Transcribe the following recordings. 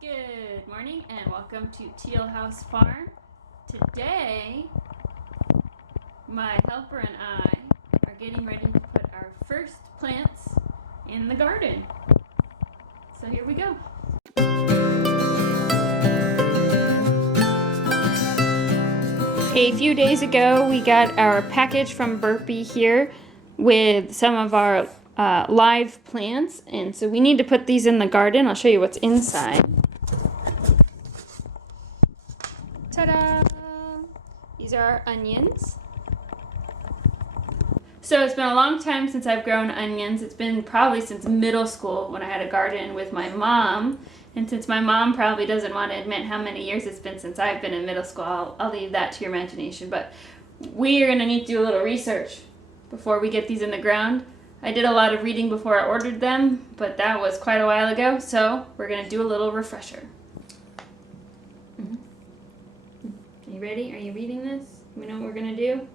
Good morning and welcome to Teal House Farm. Today, my helper and I are getting ready to put our first plants in the garden. So here we go. A few days ago, we got our package from Burpee here with some of our live plants, and so we need to put these in the garden. I'll show you what's inside. Ta-da! These are our onions. So it's been a long time since I've grown onions. It's been probably since middle school when I had a garden with my mom. And since my mom probably doesn't want to admit how many years it's been since I've been in middle school, I'll leave that to your imagination. But we are going to need to do a little research before we get these in the ground. I did a lot of reading before I ordered them, but that was quite a while ago. So we're going to do a little refresher. Are you ready? Are you reading this? We know what we're going to do?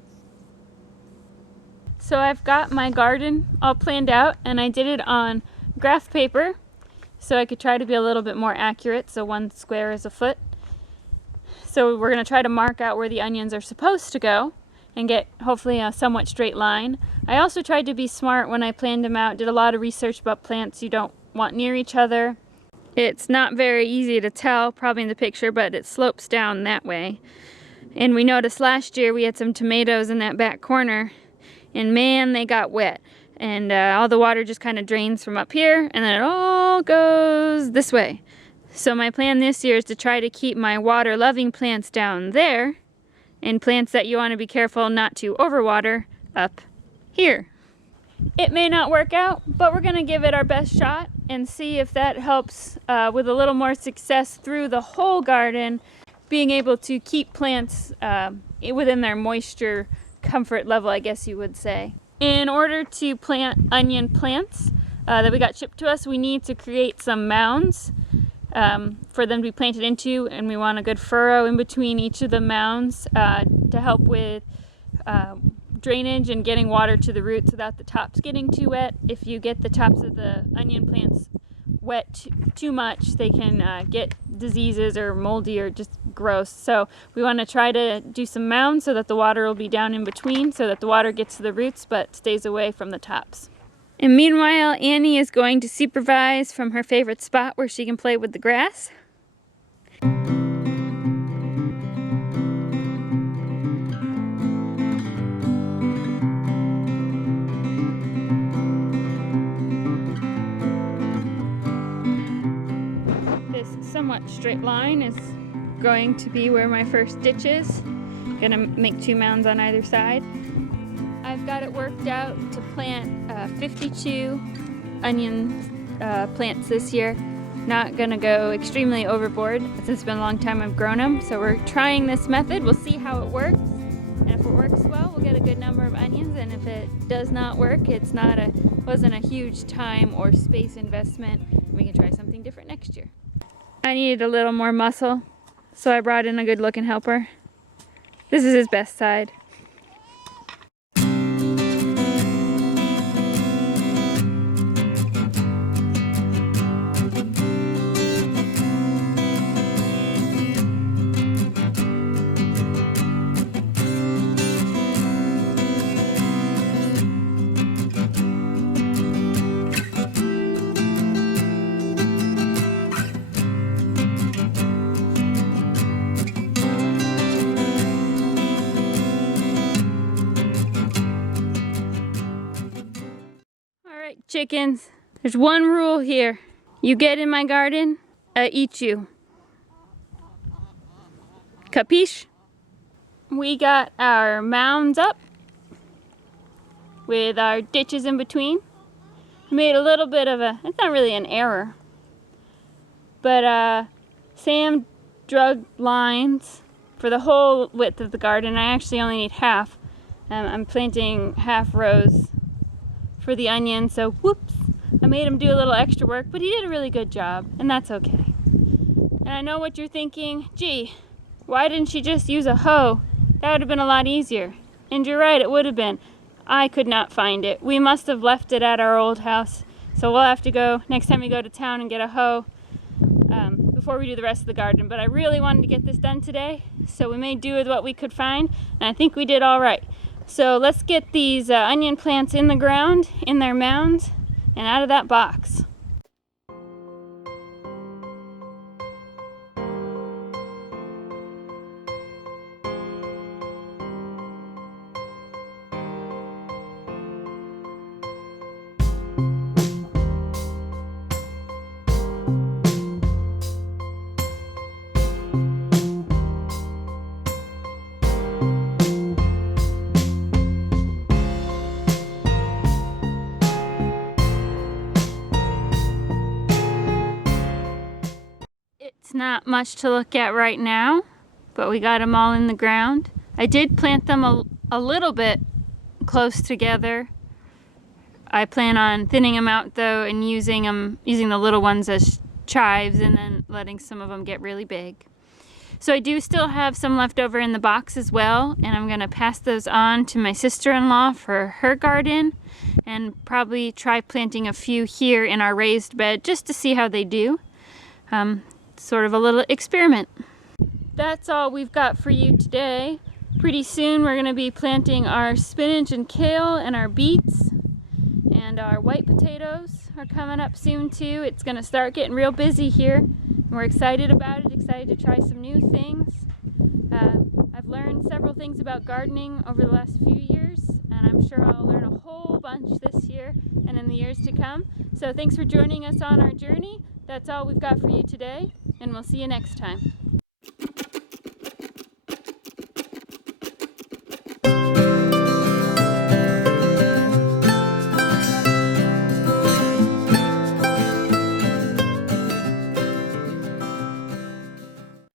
So I've got my garden all planned out, and I did it on graph paper so I could try to be a little bit more accurate, so 1 square is a foot. So we're going to try to mark out where the onions are supposed to go and get hopefully a somewhat straight line. I also tried to be smart when I planned them out, did a lot of research about plants you don't want near each other. It's not very easy to tell probably in the picture, but it slopes down that way. And we noticed last year we had some tomatoes in that back corner, and man, they got wet. And all the water just kind of drains from up here, and then it all goes this way. So my plan this year is to try to keep my water-loving plants down there, and plants that you want to be careful not to overwater up here. It may not work out, but we're going to give it our best shot and see if that helps with a little more success through the whole garden, being able to keep plants within their moisture comfort level, I guess you would say. In order to plant onion plants that we got shipped to us, we need to create some mounds for them to be planted into, and we want a good furrow in between each of the mounds to help with drainage and getting water to the roots without the tops getting too wet. If you get the tops of the onion plants wet too much, they can get diseases or moldy or just gross. So we want to try to do some mounds so that the water will be down in between, so that the water gets to the roots but stays away from the tops. And meanwhile, Annie is going to supervise from her favorite spot where she can play with the grass. This somewhat straight line is going to be where my first ditch is. Gonna make 2 mounds on either side. I've got it worked out to plant 52 onion plants this year. Not gonna go extremely overboard since it's been a long time I've grown them. So we're trying this method. We'll see how it works. And if it works well, we'll get a good number of onions. And if it does not work, wasn't a huge time or space investment. We can try something different next year. I needed a little more muscle, so I brought in a good looking helper. This is his best side. Chickens, there's one rule here. You get in my garden, I eat you. Capiche? We got our mounds up with our ditches in between. Made a little bit of it's not really an error, but Sam drug lines for the whole width of the garden. I actually only need half. I'm planting half rows for the onion, so whoops, I made him do a little extra work, but he did a really good job, and that's okay. And I know what you're thinking, gee, why didn't she just use a hoe? That would have been a lot easier. And you're right, it would have been. I could not find it. We must have left it at our old house, so we'll have to go next time we go to town and get a hoe before we do the rest of the garden, but I really wanted to get this done today, so we made do with what we could find, and I think we did all right. So let's get these onion plants in the ground, in their mounds, and out of that box. It's not much to look at right now, but we got them all in the ground. I did plant them a little bit close together. I plan on thinning them out though and using the little ones as chives and then letting some of them get really big. So I do still have some left over in the box as well, and I'm gonna pass those on to my sister-in-law for her garden and probably try planting a few here in our raised bed just to see how they do. Sort of a little experiment. That's all we've got for you today. Pretty soon we're going to be planting our spinach and kale and our beets, and our white potatoes are coming up soon too. It's going to start getting real busy here, and we're excited about it, excited to try some new things. I've learned several things about gardening over the last few years, and I'm sure I'll learn a whole bunch this year and in the years to come. So thanks for joining us on our journey. That's all we've got for you today, and we'll see you next time.